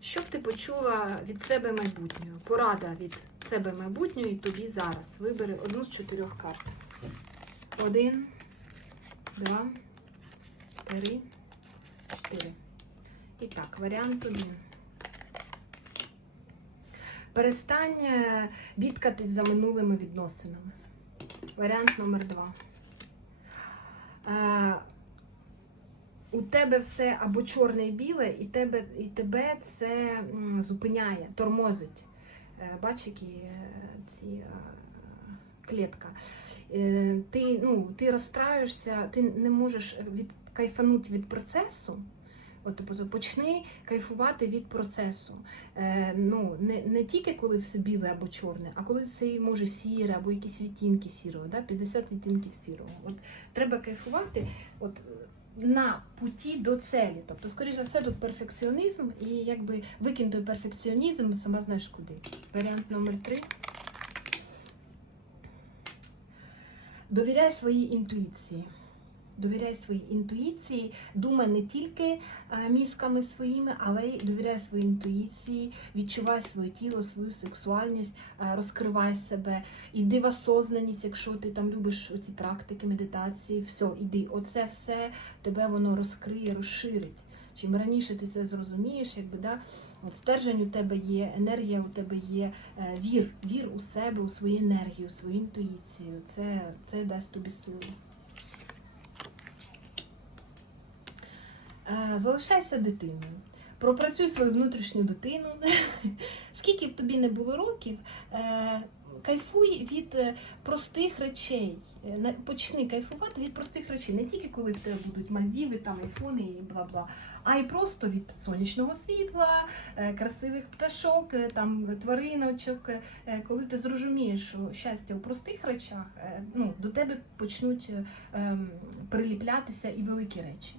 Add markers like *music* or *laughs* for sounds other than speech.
Що б ти почула від себе майбутнього? Порада від себе майбутнього і тобі зараз. Вибери одну з чотирьох карт. Один, два, три, чотири. І так, варіант один. Перестань е, бідкатись за минулими відносинами. Варіант номер два. У тебе все або чорне і біле, і тебе, і тебе це зупиняє, тормозить. Е, Бач, які е, ці е, клітка. Ти, ну, ти розстраюєшся, ти не можеш від, кайфанути від процесу. От, тобто, почни кайфувати від процесу. Е, ну, не, не тільки коли все біле або чорне, а коли це може сіре або якісь відтінки сірого, да? 50 відтінків сірого. От, треба кайфувати. От, на путі до целі. Тобто, скоріш за все, тут перфекціонізм, і якби викинь перфекціонізм, сама знаєш куди. Варіант номер три. Довіряй своїй інтуїції. Довіряй своїй інтуїції, думай не тільки мізками своїми, але й довіряй своїй інтуїції, відчувай своє тіло, свою сексуальність, розкривай себе, іди в осознаність, якщо ти там любиш ці практики, медитації, все, іди. Оце все тебе воно розкриє, розширить. Чим раніше ти це зрозумієш, якби да, стержень у тебе є, енергія у тебе є, е, вір, вір у себе, у свою енергію, у свою інтуїцію. Це, це дасть тобі силу. Залишайся дитиною. Пропрацюй свою внутрішню дитину. *laughs* Скільки б тобі не було років, е, кайфуй від е, простих речей. Е, Почни кайфувати від простих речей. Не тільки коли в тебе будуть Мальдіви, там айфони і бла-бла, а й просто від сонячного світла, красивих пташок, там твариночок. Коли ти зрозумієш, що щастя у простих речах, ну, до тебе почнуть ем, приліплятися і великі речі.